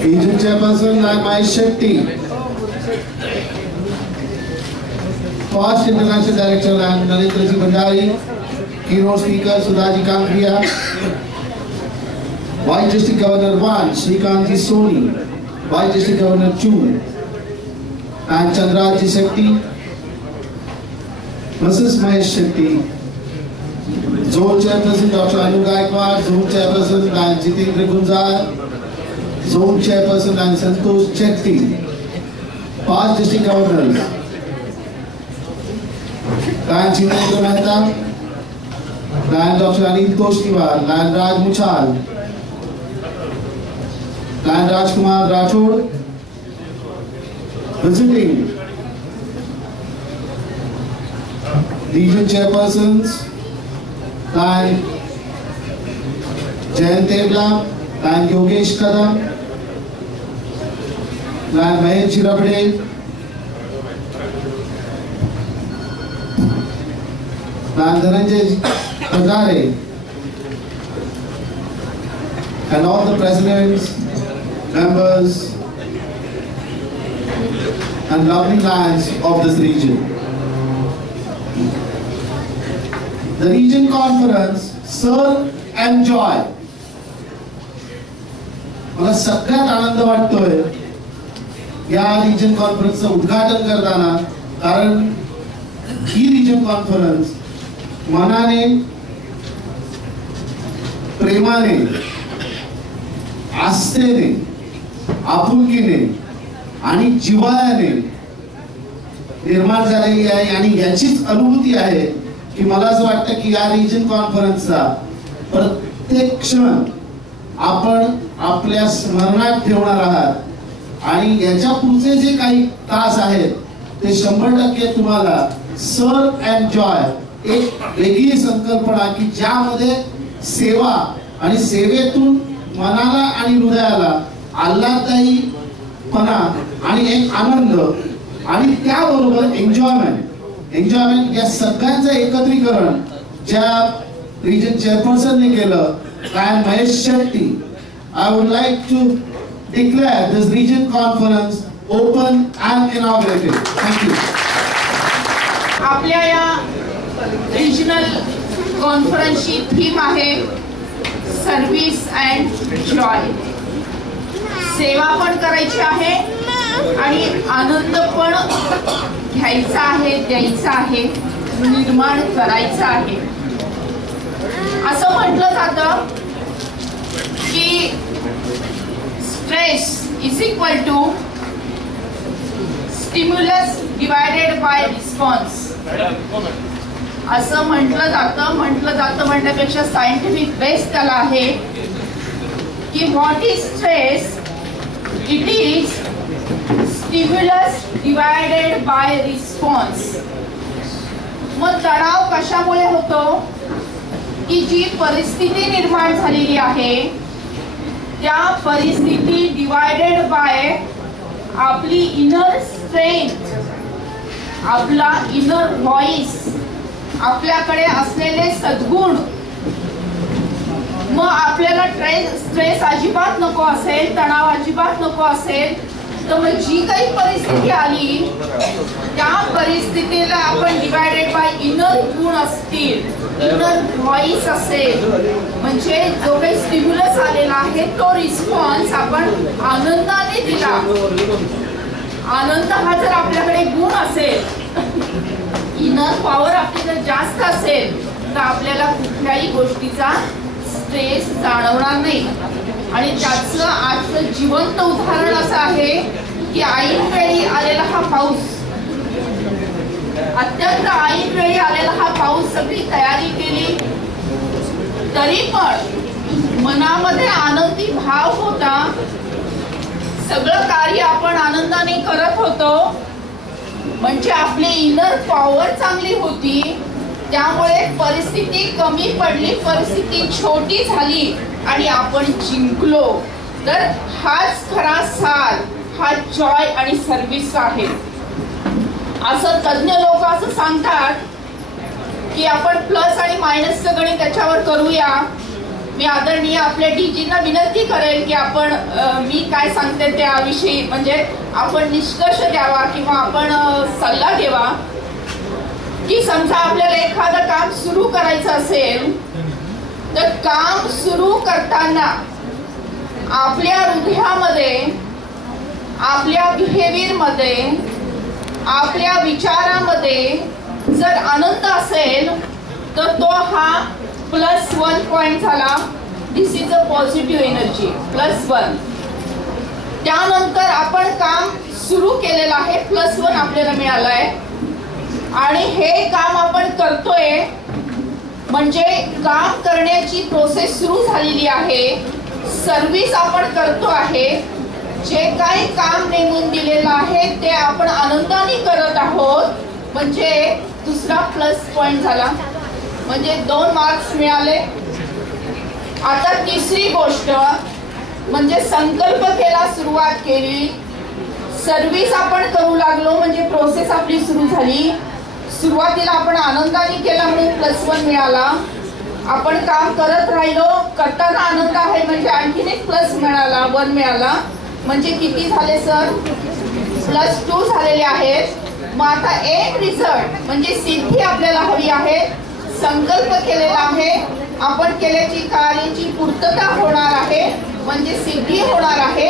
Region Chairperson Mahesh Shetty, Past International Director Narendra Ji Bhandari, Keynote Speaker Sudhaji Kankriya, Vice District Governor 1 Shrikant Ji Soni, Vice District Governor 2 and Chandraji Shetty, Mrs. Mahesh Shetty, Zone Chairperson Dr. Anu Gaikwad, Zone Chairperson Jitendra Gunjal, Zone Chairperson Santosh Chetty, Past District Governors Jitendra Mehta, Dr. Anil Toshniwal, Raj Muchal, Rajkumar Rathod, visiting Region Chairpersons, Jayant Tevla, Yogesh Kadam, Mahesh Chirapade, Dhananjay Kadare, and all the presidents, members, and lovely lands of this region. The region conference, Serve and Joy. मला सगळ्यात आनंद वाटतोय या region कॉन्फरन्सचं उद्घाटन करताना, कारण ही region conference मनाने, प्रेमाने, आस्थेने, आपुलकीने आणि जिव्हाळ्याने निर्माण झालेली आहे आणि याचीच अनुभूती आहे की मला असं वाटतं की या रीजन कॉन्फरन्सचा प्रत्येक क्षण आपण आपल्या स्मरणात ठेवणार आहात आणि याच्या पुढचे जे काही तास आहेत ते 100% तुम्हाला सर्व अँड जॉय एक वेगळी संकल्पना की ज्यामध्ये सेवा आणि सेवेतून मनाला आणि हृदयाला आल्हाददायीपणा आणि एक आनंद आणि त्याबरोबर एन्जॉयमेंट या सगळ्यांचं एकत्रीकरण ज्या रीजन चेअरपर्सनने केलं, Mahesh Shetty, I would like to declare this region conference open and inaugurated. Thank you. आपल्या या रिजनल कॉन्फरन्सची थीम आहे सर्व्हिस अँड जॉय. सेवा पण करायची आहे आणि आनंद पण घ्यायचा आहे, द्यायचा आहे, निर्माण करायचा आहे. असं म्हटलं जातं की stress is equal to stimulus divided by response. असं म्हटलं जातं म्हणण्यापेक्षा सायंटिफिक बेस त्याला आहे की what is stress? It is stimulus divided by response. मग तणाव कशामुळे होतो की जी परिस्थिती निर्माण झालेली आहे त्या परिस्थिती डिवायडेड बाय आपली इनर स्ट्रेंथ, आपला इनर व्हॉइस, आपल्याकडे असलेले सद्गुण. मग आपल्याला स्ट्रेस अजिबात नको असेल, तणाव अजिबात नको असेल तर मग जी काही परिस्थिती आली त्या परिस्थितीला आपण डिवायडेड बाय इनर गुण असतील, इनर व्हॉइस असेल, म्हणजे जो काही स्टिम्युलस आलेला आहे तो रिस्पॉन्स आपण आनंदाने दिला. आनंद हा जर आपल्याकडे गुण असेल, इनर पॉवर आपली जर जास्त असेल तर आपल्याला कुठल्याही गोष्टीचा स्ट्रेस जाणवणार नाही. आणि त्याचं आजचं जिवंत उदाहरण असं आहे की ऐन वेळी आलेला हा पाऊस, अत्यंत ऐन वेळी आलेला हा पाऊस, सगळी तयारी केली तरी पण मनामध्ये आनंदी भाव होता, सगळं कार्य आपण आनंदाने करत होतो, म्हणजे आपली इनर पॉवर चांगली होती. त्यामुळे परिस्थिती कमी पडली, परिस्थिती छोटी झाली आणि आपण जिंकलो. तर हाच खरा सार, हा जॉय आणि सर्व्हिस आहे. असं तज्ञ लोक असं सांगतात की आपण प्लस आणि मायनसचं गणित त्याच्यावर करूया. मी आदरणीय आपल्या डीजींना विनंती करेल की आपण मी काय सांगते त्याविषयी म्हणजे आपण निष्कर्ष द्यावा किंवा आपण सल्ला द्यावा की समजा आपल्याला एखादं काम सुरू करायचं असेल तर काम सुरू करताना आपल्या हृदयामध्ये, आपल्या बिहेवियर मध्ये, आपल्या विचारामध्ये जर आनंद असेल तर तो हा +1 पॉइंट झाला. दिस इज अ पॉझिटिव्ह एनर्जी +1. त्यानंतर आपण काम सुरू केलेलं आहे, +1 आपल्याला मिळालंय आणि हे काम आपण करतोय म्हणजे काम करण्याची प्रोसेस सुरू झालेली आहे, सर्व्हिस आपण करतो आहे. जे काही काम नेमून दिलेलं आहे ते आपण आनंदाने करत आहोत म्हणजे दुसरा प्लस पॉइंट झाला, म्हणजे 2 मार्क्स मिळाले. आता तिसरी गोष्ट म्हणजे संकल्प केला, सुरुवात केली, सर्व्हिस आपण करू लागलो म्हणजे प्रोसेस आपली सुरू झाली. सुरुवातीला आपण आनंदाने केला म्हणून +1 मिळाला. आपण काम करत राहिलो, करताना आनंद आहे म्हणजे आणखीन एक प्लस मिळाला, 1 मिळाला. म्हणजे किती झाले सर? +2 झालेले आहेत. मग आता एंड रिझल्ट म्हणजे सिद्धी आपल्याला हवी आहे. संकल्प केलेला आहे, आपण केल्याची कार्याची पूर्तता होणार आहे म्हणजे सिद्धी होणार आहे.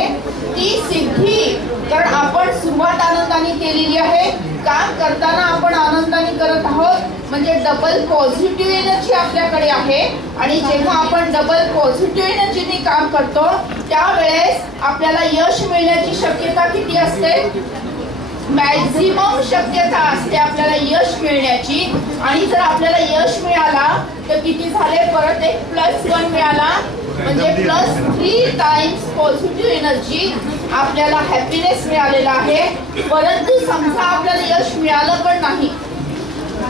ती सिद्धी कारण आपण सुरुवात आनंदाने केलेली आहे, काम करताना आपण आनंदाने करत आहोत म्हणजे डबल पॉझिटिव्ह एनर्जी आपल्याकडे आहे. आणि जेव्हा आपण डबल पॉझिटिव्ह एनर्जीने काम करतो त्यावेळेस आपल्याला यश मिळण्याची शक्यता किती असते? मॅक्झिमम शक्यता असते आपल्याला यश मिळण्याची. आणि जर आपल्याला यश मिळाला तर किती झाले? परत एक +1 मिळाला म्हणजे +3 टाइम्स पॉझिटिव्ह एनर्जी आपल्याला हॅपीनेस मिळालेला आहे. परंतु समजा आपल्याला यश मिळालं पण नाही,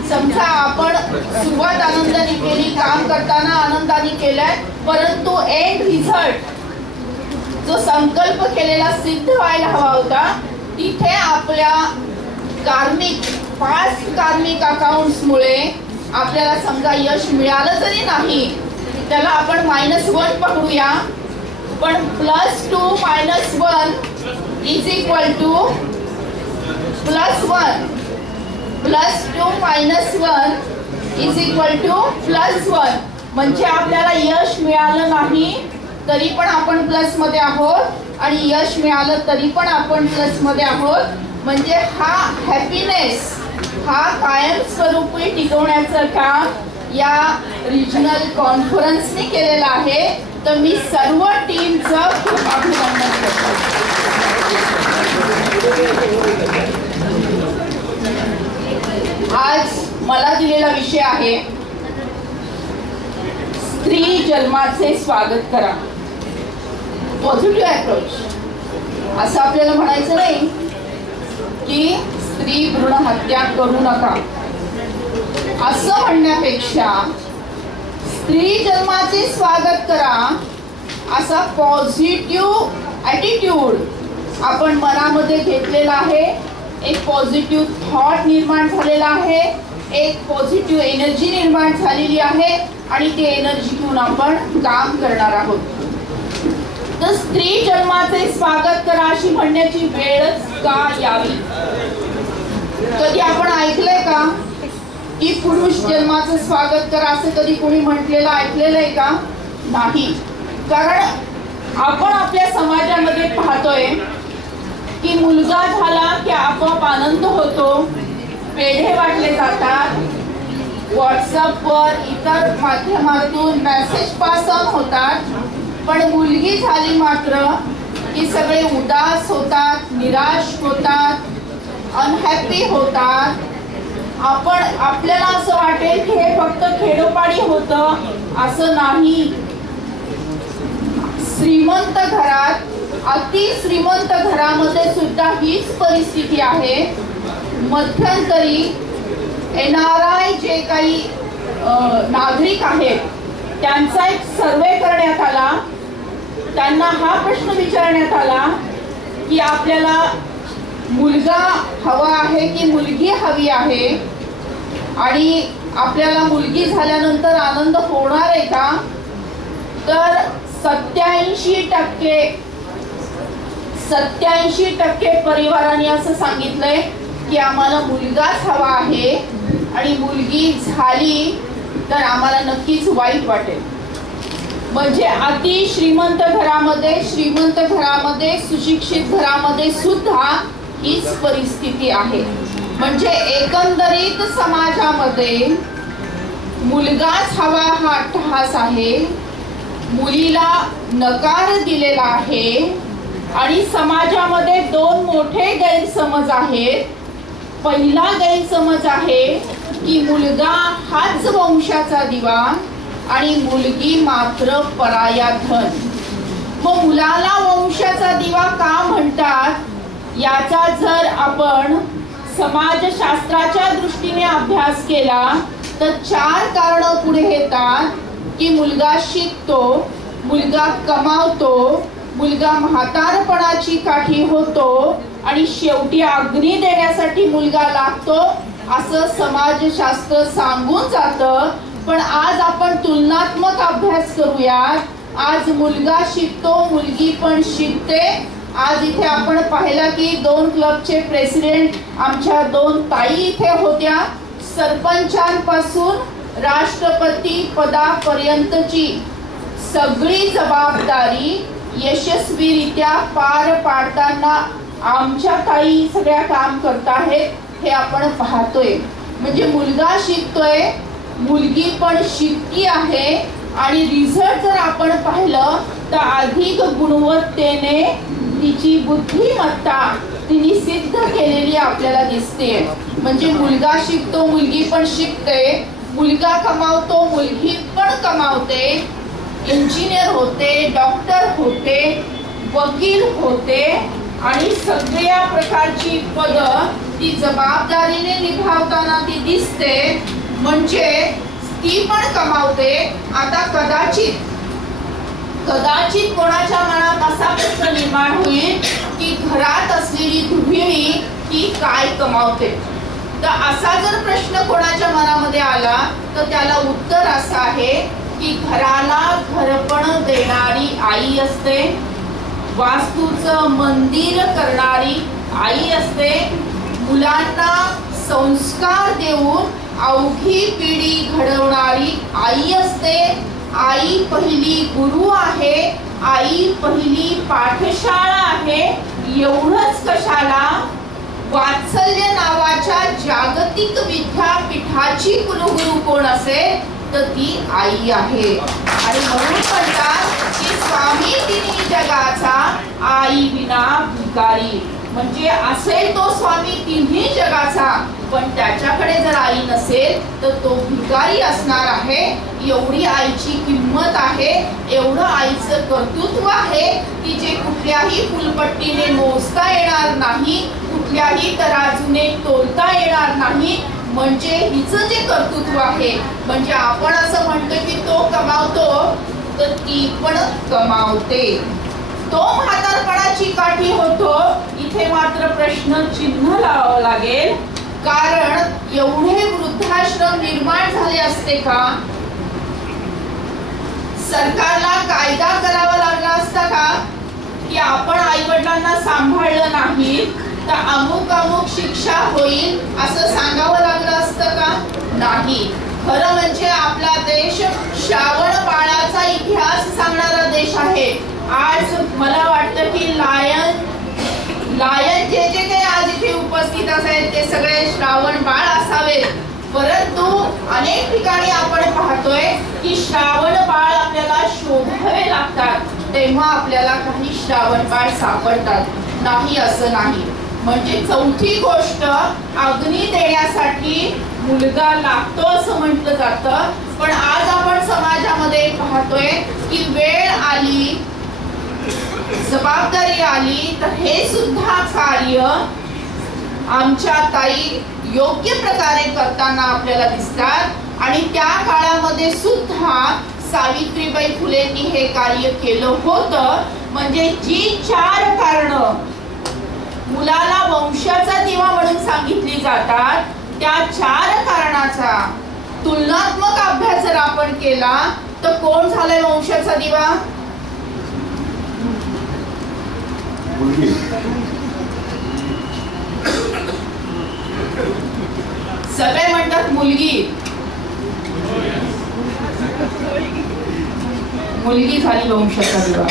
समजा आपण सुरुवात आनंदाने केली, काम करताना आनंदाने केलाय, परंतु एंड रिझल्ट जो संकल्प केलेला सिद्ध व्हायला हवा होता तिथे आपल्या कार्मिक 5 कार्मिक अकाउंट्स मुळे आपल्याला समजा यश मिळालं जरी नाही, त्याला आपण -1 पकडूया, पण +2 - 1 is equal to +1. +2 - 1 is equal to +1. म्हणजे आपल्याला यश मिळालं नाही तरी पण आपण प्लस मध्ये आहोत आणि यश मिळालं तरी पण आपण प्लस मध्ये आहोत. म्हणजे हा हॅपीनेस हा कायमस्वरूपी टिकवण्याचं काम या रिजनल कॉन्फरन्सने केलेलं आहे. तर मी सर्व टीमचं खूप अभिनंदन करतो. आज मला दिलेला विषय आहे स्त्री जन्माचे स्वागत करा, पॉझिटिव्ह अप्रोच. असं आपल्याला म्हणायचं नाही की स्त्री भ्रूण हत्या करू नका, असं म्हणण्यापेक्षा स्त्री जन्माचे स्वागत करा असा पॉझिटिव्ह ॲटिट्यूड आपण मनामध्ये घेतलेला आहे. एक पॉझिटिव्ह थॉट निर्माण झालेला आहे, एक पॉझिटिव्ह एनर्जी निर्माण झालेली आहे आणि ती एनर्जी घेऊन आपण काम करणार आहोत. तर स्त्री जन्माचे स्वागत करा अशी म्हणण्याची वेळच का यावी? कधी आपण ऐकलंय का की पुरुष जन्माचं स्वागत करा असं कधी कोणी म्हटलेलं ऐकलेलं आहे का? नाही. कारण आपण आपल्या समाजामध्ये पाहतोय की मुलगा झाला की आपोआप आनंद होतो, पेढे वाटले जातात, व्हॉट्सअपवर इतर माध्यमातून मेसेज पास ऑन होतात. पण मुलगी झाली मात्र की सगळे उदास होतात, निराश होतात, अनहॅपी होतात. आपल्याला असं वाटेल की हे फक्त खेडोपाडी होतं, असं नाही. श्रीमंत घरात, अति श्रीमंत घरामध्ये सुद्धा हीच परिस्थिती आहे. मध्यंतरी NRI जे काही नागरिक आहेत त्यांचा एक सर्वे करण्यात आला. त्यांना हा प्रश्न विचारण्यात आला की आपल्याला मुलगा हवा आहे की मुलगी हवी आहे आणि आपल्याला मुलगी झाल्यानंतर आनंद होणार आहे का? तर 87% परिवारांनी असं सांगितलंय की आम्हाला मुलगाच हवा आहे आणि मुलगी झाली तर आम्हाला नक्कीच वाईट वाटेल. म्हणजे अति श्रीमंत घरामध्ये सुशिक्षित घरामध्ये सुद्धा हीच परिस्थिती आहे. म्हणजे एकंदरीत समाजामध्ये मुलगाच हवा हा अट्टहास आहे, मुलीला नकार दिलेला आहे. आणि समाजामध्ये दोन मोठे गैरसमज आहेत. पहिला गैरसमज आहे की मुलगा हाच वंशाचा दिवा आणि मुलगी मात्र पराया धन. मग मुलाला वंशाचा दिवा का म्हणतात याचा जर आपण समाजशास्त्राच्या दृष्टीने अभ्यास केला तर 4 कारणं पुढे येतात की मुलगा शिकतो, मुलगा कमावतो, मुलगा म्हातारपणाची काठी होतो आणि शेवटी अग्नी देण्यासाठी मुलगा लागतो असं समाजशास्त्र सांगून जातं. पण आज आपण तुलनात्मक अभ्यास करूयात. आज मुलगा शिकतो, मुलगी पण शिकते. आज इथे आपण पाहिलं की 2 क्लबचे प्रेसिडेंट आमच्या 2 ताई इथे होत्या. सरपंचांपासून राष्ट्रपती पदापर्यंतची सगळी जबाबदारी यशस्वीरित्या पार पाडताना आमच्या ताई सगळ्या काम करत आहेत हे आपण पाहतोय. म्हणजे मुलगा शिकतोय, मुलगी पण शिकती आहे आणि रिझल्ट जर आपण पाहिलं तर अधिक गुणवत्तेने तिची बुद्धिमत्ता तिने सिद्ध केलेली आपल्याला दिसते. म्हणजे मुलगा शिकतो, मुलगी पण शिकते, मुलगा कमावतो, मुलगी पण कमावते, इंजिनियर होते, डॉक्टर होते, वकील होते आणि सगळ्या प्रकारची पद ती जबाबदारीने निभावताना ती दिसते. म्हणजे ती पण कमावते. आता कदाचित कोणाच्या मनात असा प्रश्न निर्माण होईल की घरात असलेली गृहिणी ती काय कमावते. तर असा जर प्रश्न कोणाच्या मनामध्ये आला तर त्याला उत्तर असं आहे की घराला घरपण देणारी आई असते, वास्तूचं मंदिर करणारी आई असते, मुलांना संस्कार देऊन अवघी पिढी घडवणारी आई असते. आई पहिली गुरु आहे, आई पहिली पाठशाळा आहे. एवढंच कशाला, वात्सल्य नावाच्या जागतिक विद्यापीठाची कुलगुरू कोण असेल तर ती आई आहे. आणि म्हणून म्हणतात की स्वामी तिन्ही जगाचा आई विना भिकारी. म्हणजे असेल तो स्वामी तिन्ही जगाचा पण त्याच्याकडे जर आई नसेल तर तो भिकारी असणार आहे. एवढी आईची किंमत आहे, एवढं आईचं कर्तृत्व आहे की जे कुठल्याही फुलपट्टीने मोजता येणार नाही, कुठल्याही तराजूने तोलता येणार नाही. म्हणजे हिचं जे कर्तृत्व आहे, म्हणजे आपण असं म्हणतो की तो कमावतो तर ती पण कमावते. तो म्हातारपणाची काठी होतो. इथे मात्र प्रश्न चिन्ह लावावं लागेल. कारण एवढे वृद्धाश्रम निर्माण झाले असते का? सरकारला कायदा करावा लागला असता का की आपण आई वडिलांना सांभाळलं नाही तर अमुक शिक्षा होईल असं सांगावं लागलं असतं का? नाही. खरं म्हणजे आपला देश श्रावण बाळाचा इतिहास सांगणारा देश आहे. आज मला वाटतं की लायन जे काही आज इथे उपस्थित असेल ते सगळे श्रावण बाळ असावेत. परंतु अनेक ठिकाणी आपण पाहतोय की श्रावण बाळ आपल्याला शोधावे लागतात, तेव्हा आपल्याला काही श्रावण बाळ सापडतात. नाही असं नाही. म्हणजे चौथी गोष्ट, अग्नी देण्यासाठी मुलगा लागतो असं म्हटलं जातं. पण आज आपण समाजामध्ये पाहतोय की वेळ आली, जबाबदारी आली तर हे सुद्धा कार्य आमच्या ताई योग्य प्रकारे करताना आपल्याला दिसतात. आणि त्या काळामध्ये सुद्धा सावित्रीबाई फुलेंनी हे कार्य केलं होतं. म्हणजे जी 4 कारणं मुलाला वंशाचा दिवा म्हणून सांगितली जातात त्या 4 कारणाचा तुलनात्मक अभ्यास जर आपण केला तर कोण झालाय वंशाचा दिवा? सगळे म्हणतात मुलगी झाली वंशाचा दिवा.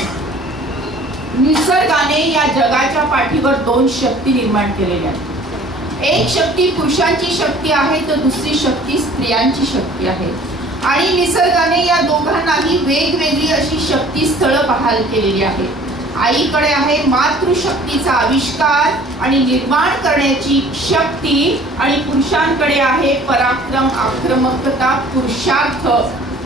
निसर्गाने या जगाच्या पाठीवर दोन शक्ती निर्माण केलेल्या आहेत. एक शक्ती पुरुषांची शक्ती आहे तर दुसरी शक्ती स्त्रियांची शक्ती आहे. आणि निसर्गाने या दोघांनाही वेगवेगळी अशी शक्ती स्थळं बहाल केलेली आहेत. आईकडे आहे मातृशक्तीचा आविष्कार आणि निर्माण करण्याची शक्ती आणि पुरुषांकडे आहे पराक्रम, आक्रमकता, पुरुषार्थ,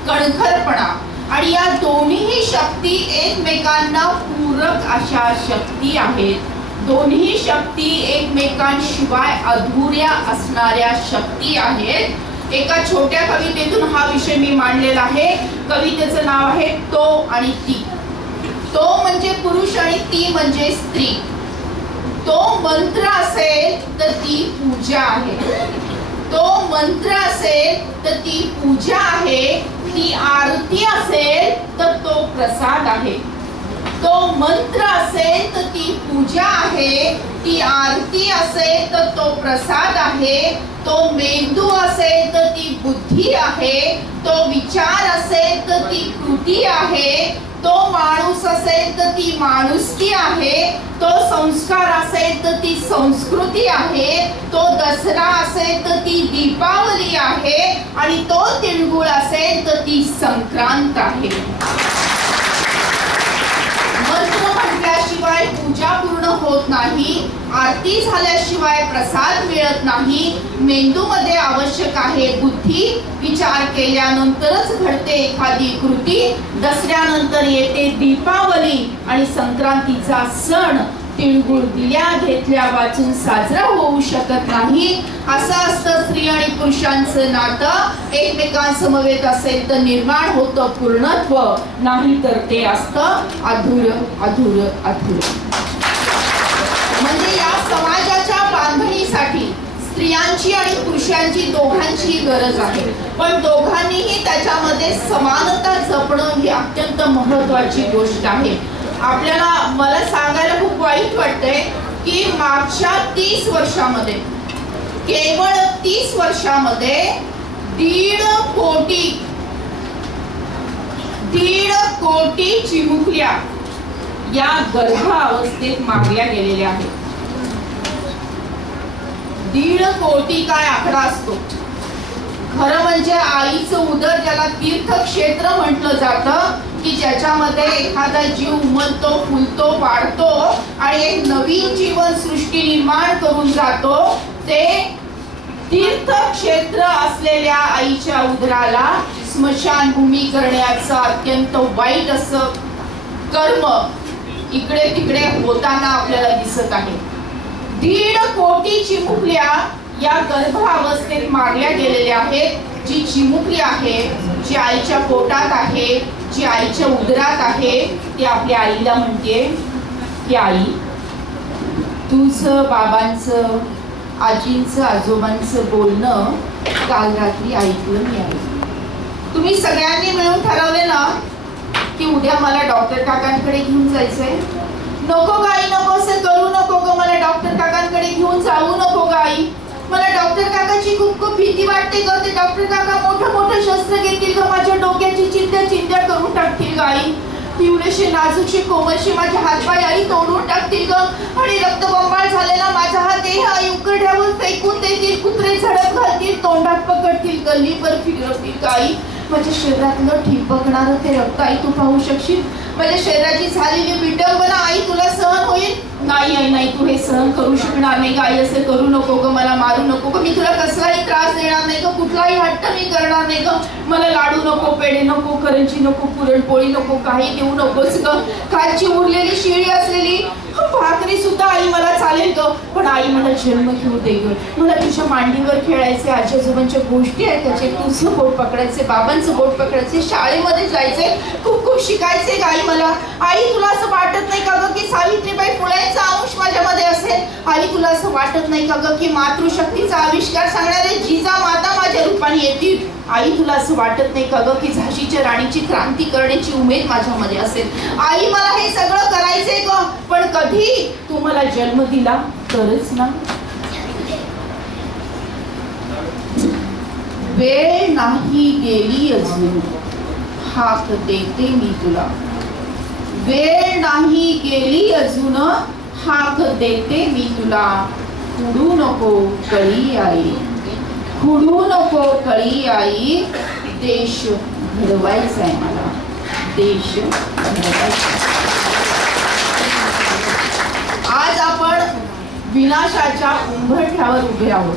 कणखरपणा. आणि या दोन्ही शक्ती एकमेकांना पूरक अशा शक्ती आहेत. दोन्ही शक्ती एकमेकांशिवाय अधुऱ्या असणाऱ्या शक्ती आहेत. एका छोट्या कवितेतून हा विषय मी मांडलेला आहे. कवितेचं नाव आहे तो आणि ती. तो म्हणजे पुरुष आणि ती म्हणजे स्त्री. तो मंत्र असेल तर ती पूजा आहे. तो मंत्र असेल तर ती पूजा आहे. ती आरती असेल तर तो प्रसाद आहे. तो मंत्र असेल तर ती पूजा आहे. ती आरती असेल तर तो प्रसाद आहे. तो मेंदू असेल तर ती बुद्धी आहे. तो विचार असेल तर ती कृती आहे. तो माणूस असेल तर ती माणुसकी आहे. तो संस्कार असेल तर ती संस्कृती आहे. तो दसरा असेल तर ती दीपावली आहे. आणि तो तिळगुळ असेल तर ती संक्रांत आहे. मंत्र म्हटल्याशिवाय पूजा पूर्ण होत नाही. आरती झाल्याशिवाय प्रसाद मिळत नाही. मेंदूमध्ये आवश्यक आहे बुद्धी. विचार केल्यानंतरच घडते एखादी कृती. दसऱ्यानंतर येते दीपावली आणि संक्रांतीचा सण तिळगुळ दिल्या घेतल्या वाचून साजरा होऊ शकत नाही. असं असतं स्त्री आणि पुरुषांचं नातं. एकमेकांसमवेत असेल तर निर्माण होतं पूर्णत्व, नाही तर ते असतं अधूर अधूर अधूर. म्हणजे या समाजाच्या बांधणीसाठी स्त्रियांची आणि पुरुषांची दोघांची गरज आहे. पण दोघांनीही त्याच्यामध्ये समानता जपणं ही अत्यंत महत्वाची गोष्ट आहे. आपल्याला मला सांगायला खूप वाईट वाटतंय की मागच्या 30 वर्षामध्ये केवळ 30 वर्षामध्ये 1.5 कोटी चिमुकल्या या गर्भावस्थेत मारल्या गेलेल्या आहेत. 1.5 कोटी काय आकडा असतो. खरं म्हणजे आईचं उदर ज्याला तीर्थक्षेत्र म्हटलं जातं की ज्याच्यामध्ये एखादा जीव उमलतो, फुलतो, वाढतो आणि एक नवीन जीवन सृष्टी निर्माण करून जातो, ते तीर्थक्षेत्र असलेल्या आईच्या उदराला स्मशानभूमी करण्याचं अत्यंत वाईट असं कर्म इकडे तिकडे होताना आपल्याला दिसत आहे. 1.5 कोटी चिमुकल्या या गर्भावस्थेत मारल्या गेलेल्या आहेत. जी चिमुकली आहे, जी आईच्या पोटात आहे, जी आईच्या उदरात आहे, ती आपल्या आईला म्हणते की आई, तुझं बाबांचं, आजींचं, आजोबांचं बोलणं काल रात्री ऐकलं मी आहे. तुम्ही सगळ्यांनी मिळून ठरवले ना की उद्या मला डॉक्टर काकांकडे घेऊन जायचंय. नको गाई, नको असं करू नको ग, मला डॉक्टर काकांकडे घेऊन जाऊ नको गाई. मला डॉक्टर काकाची खूप खूप भीती वाटते ग. ते डॉक्टर काका मोठं शस्त्र घेतील ग, माझ्या डोक्याची चिंध्या करून टाकतील गाई. पिवळेशे नाजूकशे कोमलशे माझे हातपाय आई तोडून टाकतील ग. आणि रक्तबंबाळ झालेला माझा हा देह आई उकरड्यावर फेकून देतील. कुत्रे झडप घालतील, तोंडात पकडतील, गल्लीवर फिरवतील गाई. माझ्या शरीरातलं ठिपकणारं ते रक्त आई तू पाहू शकशील. माझ्या शरीराची झालेली विटंबना आई तुला सहन होईल. नाही आई नाही, तू हे सहन करू शकणार नाही. आई असे करू नको ग, मला मारू नको ग, मी तुला कसलाही त्रास देणार नाही ग, कुठलाही हट्ट मी करणार नाही ग. मला लाडू नको, पेढे नको, करंजी नको, पुरणपोळी नको, काही देऊ नकोस ग. खालची उरलेली शिळी असलेली भाकरी सुद्धा आई मला चालेल ग, पण आई मला जन्म घेऊ दे ग. मला तुझ्या मांडीवर खेळायचे, आजी आजोबांच्या गोष्टी आहेत त्याचे, तुझं बोट पकडायचे, बाबांचं बोट पकडायचे, शाळेमध्ये जायचे, खूप खूप शिकायचे गाई मला. आई तुला असं वाटत नाही का ग की सावित्रीबाई फुलेंचा अंश माझ्यामध्ये असेल. आई तुला असं वाटत नाही का ग की मातृशक्तीचा आविष्कार सांगणारे जिजा माता माझ्या रूपाने येतील. आई, तुला असं वाटत नाही का ग की झाशीच्या राणीची क्रांती करण्याची उमेद माझ्यामध्ये असेल? आई, मला हे सगळं करायचंय ग, पण कधी तू मला जन्म दिला तरच ना. वेळ नाही गेली अजून, हाक देते मी तुला. वेळ नाही गेली अजून, हाक देते मी तुला. खुडू नको कळी आई, खुडू नको कळी आई. देश घडवायचा आहे मला, देश घडवायचा. आज आपण विनाशाच्या उंबरठ्यावर उभे आहोत.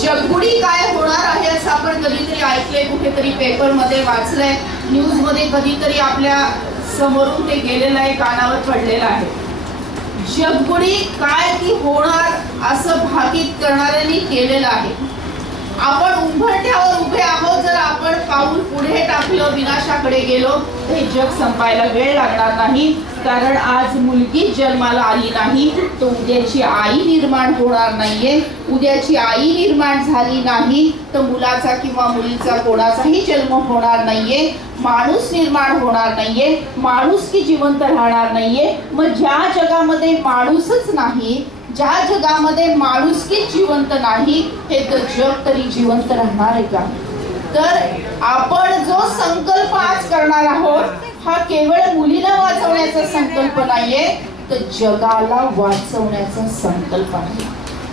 जगबुडी काय होणार आहे असं आपण कधीतरी ऐकलंय, कुठेतरी पेपर मध्ये वाचलंय, न्यूज मध्ये कधीतरी आपल्या समोरून ते गेलेलं आहे, कानावर पडलेलं आहे. जगबुडी काय ती होणार असं भाकीत करणाऱ्यांनी केलेलं आहे. आपण उंबरठ्यावर उभे आहोत. जर आपण पाऊल पुढे टाकलं, विनाशाकडे गेलो, तर हे जग संपायला वेळ लागणार नाही. कारण आज मुलगी जन्माला आली नाही तर उद्याची आई निर्माण होणार नाहीये. उद्याची आई निर्माण झाली नाही तर मुलाचा किंवा मुलीचा कोणाचाही जन्म होणार नाहीये. माणूस निर्माण होणार नाहीये, माणुसकी जिवंत राहणार नाहीये. मग ज्या जगामध्ये माणूसच नाही, ज्या जगामध्ये माणुसकी जिवंत नाही, हे तर जग तरी जिवंत राहणार आहे का? तर आपण जो संकल्प आज करणार आहोत हा केवळ मुलीला वाचवण्याचा संकल्प नाहीये, तर जगाला वाचवण्याचा संकल्प आहे.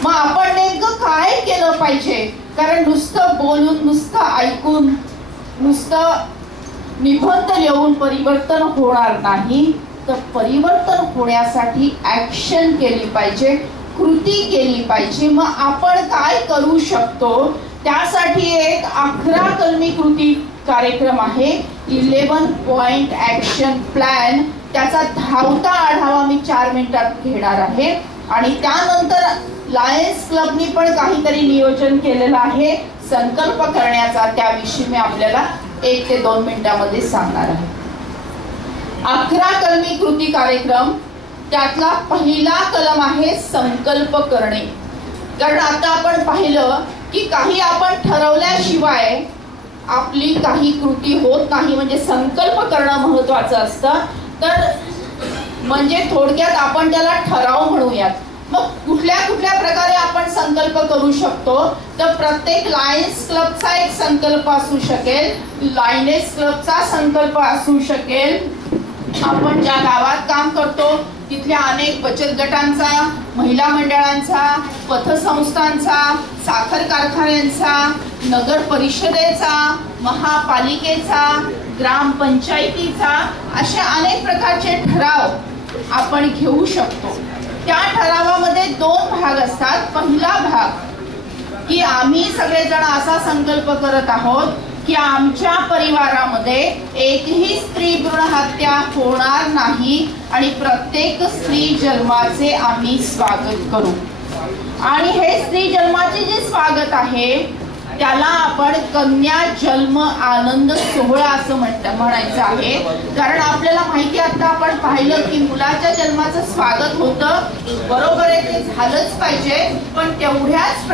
मग आपण नेमकं काय केलं पाहिजे? कारण नुसतं बोलून, नुसतं ऐकून, नुसतं निबंध लिहून परिवर्तन होणार नाही. तर परिवर्तन होण्यासाठी ऍक्शन केली पाहिजे, कृती केली पाहिजे. मग आपण काय करू शकतो? त्यासाठी एक 11 कलमी कृती कार्यक्रम आहे, 11 पॉइंट ऍक्शन प्लॅन. त्याचा धावता आढावा मी 4 मिनिटात घेणार आहे. आणि त्यानंतर लायन्स क्लबनी पण काहीतरी नियोजन केलेलं आहे संकल्प करण्याचा. त्याविषयी मी आपल्याला 1 ते 2 मिनिटांमध्ये सांगणार आहे. 11 कलमी कृती कार्यक्रम, त्यातला पहिला कलम आहे संकल्प करणे. कारण आता आपण पाहिलं की काही आपण ठरवल्याशिवाय आपली काही कृती होत नाही. म्हणजे संकल्प करणं महत्वाचं असतं. तर म्हणजे थोडक्यात आपण त्याला ठराव म्हणूयात. मग कुठल्या कुठल्या प्रकारे आपण संकल्प करू शकतो? तर प्रत्येक लायन्स क्लबचा एक संकल्प असू शकेल, लायनेस क्लबचा संकल्प असू शकेल. आपण ज्या गावात काम करतो तिथल्या अनेक बचत गटांचा, महिला मंडळांचा, पतसंस्थांचा, साखर कारखान्यांचा, नगर परिषदेचा, महापालिकेचा, ग्रामपंचायतीचा, अशा अनेक प्रकारचे ठराव आपण घेऊ शकतो. त्या ठरावामध्ये 2 भाग असतात. पहिला भाग की आम्ही सगळेजण असा संकल्प करत आहोत की आमच्या परिवारामध्ये एकही स्त्री भ्रूण हत्या होणार नाही आणि प्रत्येक स्त्री जन्माचे आम्ही स्वागत करू. आणि हे स्त्री जन्माचे जे स्वागत आहे त्याला आपण कन्या जन्म आनंद सोहळा असं म्हणायचं आहे. कारण आपल्याला माहिती, आता आपण पाहिलं की मुलाच्या जन्माचं स्वागत होतं, बरोबर आहे, ते झालंच पाहिजे, पण तेवढ्याच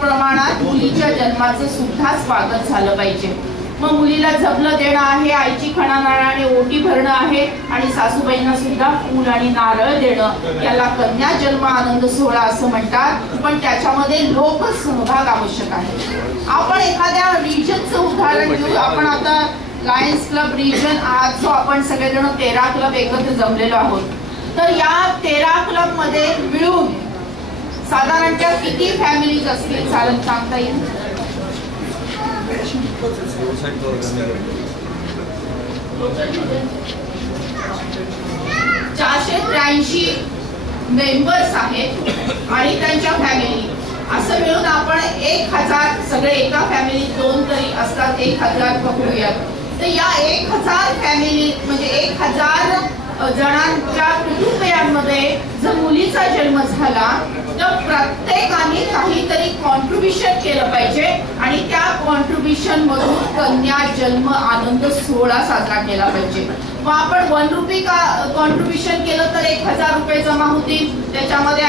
प्रमाणात मुलीच्या जन्माचं सुद्धा स्वागत झालं पाहिजे. मग मुलीला जपलं देणं आहे, आईची खणा नारळाने ओटी भरणं आहे आणि सासूबाईंना सुद्धा फूल आणि नारळ देणं, याला कन्या जन्म आनंद सोहळा असं म्हणतात. पण त्याच्यामध्ये लोक सहभाग आवश्यक आहे. आपण एखाद्या रिजनचं उदाहरण घेऊ. आपण आता लायन्स क्लब रिजन, आज जो आपण सगळेजण 13 क्लब एकत्र जमलेलो आहोत, तर या 13 क्लब मध्ये मिळून साधारणतः किती फॅमिलीज असतील? चालत सांगता येईल? 483 मेंबर्स आहेत आणि त्यांच्या फॅमिली, असं मिळून आपण 1000, सगळे एका फॅमिलीत 2 तरी असतात, 1000 पकडूयात. तर या 1000 फॅमिली म्हणजे 1000 जणांच्या कुटुंबियांमध्ये जर मुलीचा जन्म झाला तर प्रत्येकाने काहीतरी कॉन्ट्रीब्युशन केलं पाहिजे आणि त्या कॉन्ट्रीब्युशन मधून कन्या जन्म आनंद सोहळा साजरा केला पाहिजे. मग आपण 1 रुपये का कॉन्ट्रीब्युशन केलं तर 1000 रुपये जमा होतील. त्याच्यामध्ये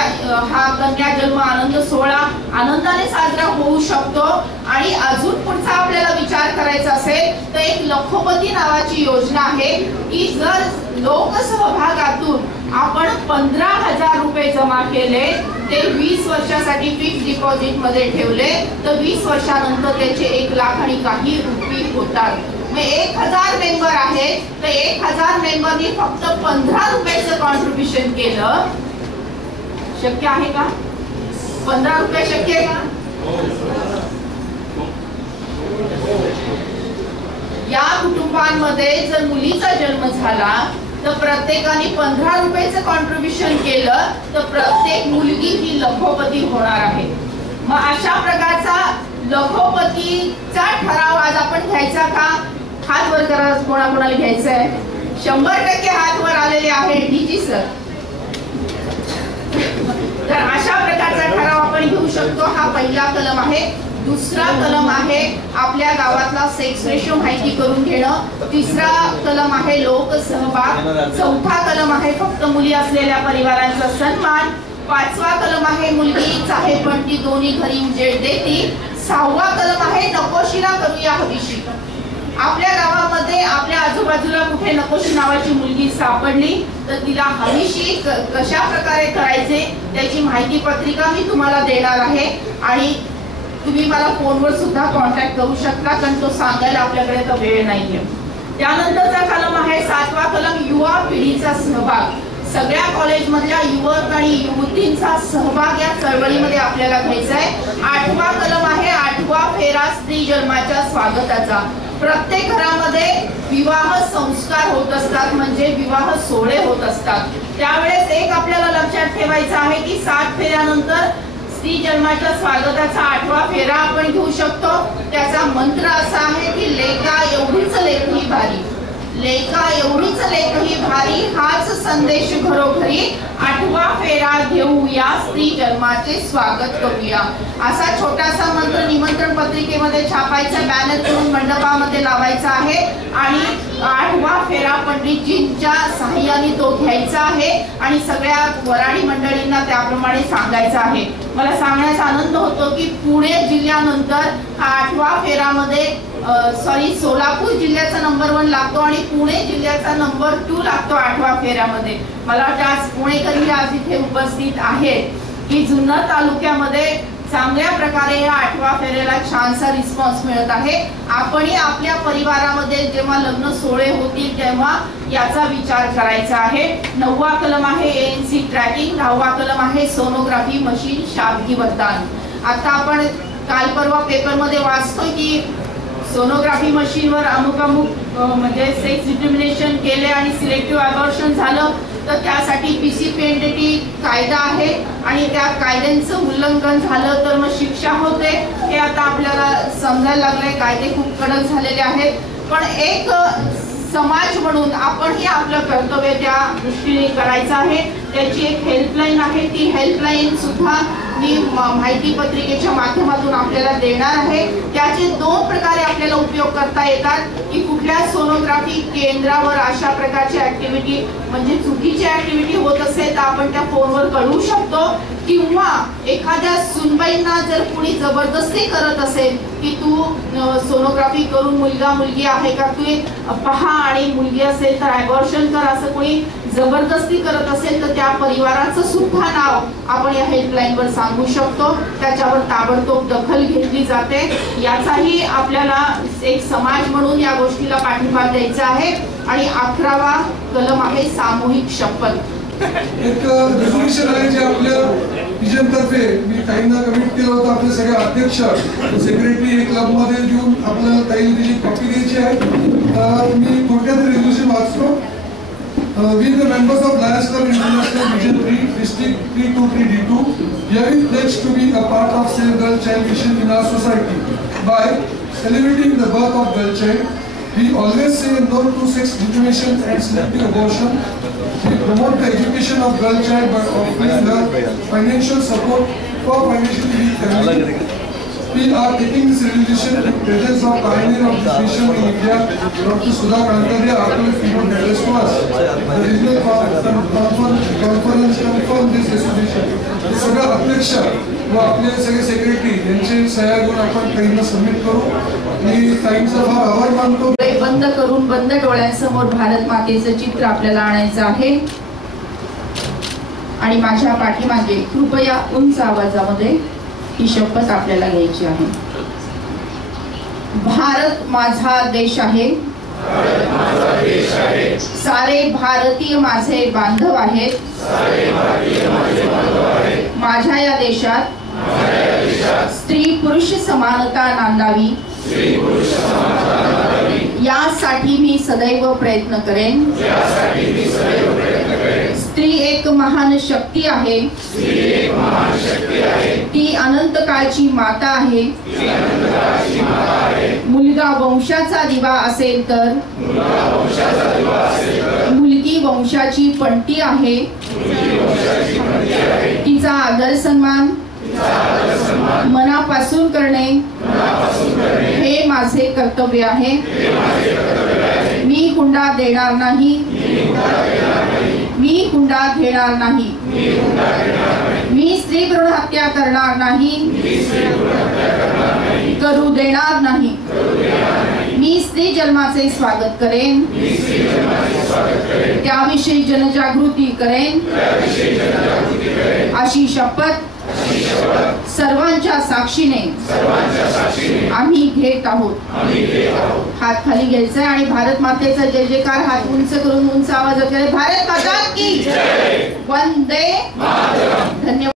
हा कन्या जन्म आनंद सोहळा आनंदाने साजरा होऊ शकतो. आणि अजून पुढचा आपल्याला विचार करायचा असेल तर एक लखोपती नावाची योजना आहे की जर लोकसहभागातून आपण 15,000 रुपये जमा केले, ते 20 वर्षासाठी फिक्स डिपॉझिट मध्ये ठेवले तर 20 वर्षानंतर त्याचे 1 लाख आणि काही रुपये होतात. मग 1000 मेंबर आहे तर 1000 मेंबरनी फक्त 15 रुपयाचं कॉन्ट्रीब्युशन केलं. शक्य आहे का? 15 रुपये शक्य आहे का? या कुटुंबांमध्ये जर मुलीचा जन्म झाला तर प्रत्येकाने 15 रुपयाचं कॉन्ट्रीब्युशन केलं तर प्रत्येक मुलगी ही लखोपती होणार आहे. मग अशा प्रकारचा लखोपतीचा ठराव आज आपण घ्यायचा का? हात वर करा, कोणाकोणाला घ्यायचा आहे? 100% हात वर आलेले आहे. डीजी सर, तर अशा प्रकारचा ठराव आपण घेऊ शकतो. हा पहिला कलम आहे. दुसरा कलम आहे आपल्या गावातला सेक्स रेशो माहिती करून घेणं. तिसरा कलम आहे लोकसहभाग. चौथा कलम आहे फक्त मुली असलेल्या परिवारांचा सन्मान. 5वा कलम आहे मुलगी चाहे पण ती दोन्ही घरी उजेड देती. 6वा कलम आहे नकोशीला करूया हवीशी. आपल्या गावामध्ये आपल्या आजूबाजूला कुठे नकोशी नावाची मुलगी सापडली तर तिला हवीशी कशा प्रकारे करायचे त्याची माहिती पत्रिका मी तुम्हाला देणार आहे. आणि तुम्ही मला फोनवर सुद्धा कॉन्टॅक्ट करू शकता, कारण तो सांगायला आपल्याकडे तर वेळ नाहीये. त्यानंतरचा कलम आहे 7वा कलम युवा पिढीचा सहभाग. सगळ्या कॉलेजमधल्या युवक आणि युवतींचा सहभाग या चळवळीमध्ये आपल्याला घ्यायचा आहे. 8वा कलम आहे 8वा फेरा स्त्री जन्माच्या स्वागताचा. प्रत्येक घरामध्ये विवाह संस्कार होत असतात, म्हणजे विवाह सोहळे होत असतात. त्यावेळेस एक आपल्याला लक्षात ठेवायचं आहे की 7 फेऱ्यानंतर स्त्री जन्माच्या स्वागताचा 8वा फेरा आपण घेऊ शकतो. त्याचा मंत्र असा आहे की लेका एवढीच लेक ही भारी, लेका एवढीच लेक ही भारी, हाच संदेश घरोघरी, 8वा फेरा घेऊया, स्त्री जन्माचे स्वागत करूया. असा छोटासा मंत्र निमंत्रण पत्रिकेमध्ये छापायचा, बॅनर करून मंडपामध्ये लावायचा आहे आणि 8वा फेरा पंडितजींच्या सहाय्याने तो घ्यायचा आहे आणि सगळ्या वराडी मंडळींना त्याप्रमाणे सांगायचं आहे. मला सांगण्याचा आनंद होतो की पुणे जिल्ह्यानंतर 8वा फेरामध्ये सोलापूर जिल्ह्याचा नंबर 1 लागतो आणि पुणे जिल्ह्याचा नंबर 2 लागतो 8व्या फेऱ्यामध्ये. मला वाटतं आज पुणेकरी आज इथे उपस्थित आहेत की जुन्नर तालुक्यामध्ये चांगल्या प्रकारे या 8व्या फेऱ्याला छानसा रिस्पॉन्स मिळत आहे. आपणही आपल्या परिवारामध्ये जेव्हा लग्न सोहळे होतील तेव्हा याचा विचार करायचा आहे. 9वा कलम आहे ANC ट्रॅकिंग. 10वा कलम आहे सोनोग्राफी मशीन शाब्दी वरदान. आता आपण काल परवा पेपरमध्ये वाचतोय की सोनोग्राफी मशीनवर अमुक म्हणजे सेक्स डिटर्मिनेशन केले आणि सिलेक्टिव्ह अबॉर्शन झालं तर त्यासाठी PCPNDT कायदा आहे आणि त्या कायद्यांचं उल्लंघन झालं तर मग शिक्षा होते. हे आता आपल्याला समजायला लागलंय. कायदे खूप कडक झालेले आहेत, पण एक समाज म्हणून आपणही आपलं कर्तव्य त्या दृष्टीने करायचं आहे. त्याची एक हेल्पलाईन आहे, ती हेल्पलाईन सुद्धा मी माहिती पत्रिकेच्या माध्यमातून आपल्याला देणार आहे. त्याचे 2 प्रकारे आपल्याला उपयोग करता येतात की कुठल्या सोनोग्राफी केंद्रावर अशा प्रकारची ऍक्टिव्हिटी म्हणजे चुकीची ऍक्टिव्हिटी होत असेल तर आपण त्या फोनवर कळवू शकतो, किंवा एखाद्या सुनबाईंना जर कुणी जबरदस्ती करत असेल की तू सोनोग्राफी करून मुलगा मुलगी आहे का तू पहा आणि मुलगी असेल तर अबॉर्शन कर, असं कोणी जबरदस्ती करत असेल तर त्या परिवाराचं सुद्धा नाव आपण या हेल्पलाईनवर सांगू शकतो. त्याच्यावर ताबडतोब दखल घेतली जाते. याचाही आपल्याला एक समाज म्हणून या गोष्टीला पाठिंबा द्यायचा आहे. आणि 11वा कलम आहे सामूहिक शपथ. एक रेझोल्युशन आहे जे आपल्या विजनतर्फे मी काहींना कमिट केलं होतं. आपले सगळे अध्यक्ष सेक्रेटरी हे क्लबमध्ये घेऊन आपल्याला काही त्याची कॉपी द्यायची आहे. मी थोडक्यात रेझोल्युशन वाचतो. We the members of Lions Club International Vision 3 District 323D2 hereby pledge to be a part of Save Girl Child Mission in our society by celebrating the birth of girl child. We always say no to sex discrimination and selective abortion. We promote the education of girl child by offering her financial support for financially weak families. We are taking this resolution in presence of pioneer of this nation in India, Dr. Sudha Kantaria, after a keynote address to us. The regional conference confirmed this resolution. हे सगळं अध्यक्ष व आपले सगळे secretary यांचे सह्या घेऊन आपण ताईंना सबमिट करू. मी ताईंचा फार आभार मानतो. बंद करून बंद डोळ्यांसमोर भारत मातेचं चित्र आपल्याला आणायचं आहे आणि माझ्या पाठीमागे कृपया उंच आवाजामध्ये ही शपथ आपल्याला घ्यायची आहे. भारत माझा देश आहे. सारे भारतीय माझे बांधव आहेत. माझ्या या देशात स्त्री पुरुष समानता नांदावी यासाठी मी सदैव प्रयत्न करेन. स्त्री एक महान शक्ती आहे. ती अनंत काळची माता आहे. मुलगा वंशाचा दिवा असेल तर मुलगी वंशाची पणती आहे. तिचा आदर सन्मान मनापासून करणे हे माझे कर्तव्य आहे. मी हुंडा देणार नाही. मी हुंडा घेणार नाही. मी स्त्री भ्रूण हत्या करणार नाही. करू देणार नाही. मी स्त्री जन्माचे स्वागत करेन. त्याविषयी जनजागृती करेन. अशी शपथ सर्वांच्या साक्षीने आम्ही घेत आहोत. हात खाली घ्यायचा आणि भारत मातेचा जय जयकार हात उंच करून उंच आवाजात भारत माता की जय. वंदे मातरम. धन्यवाद.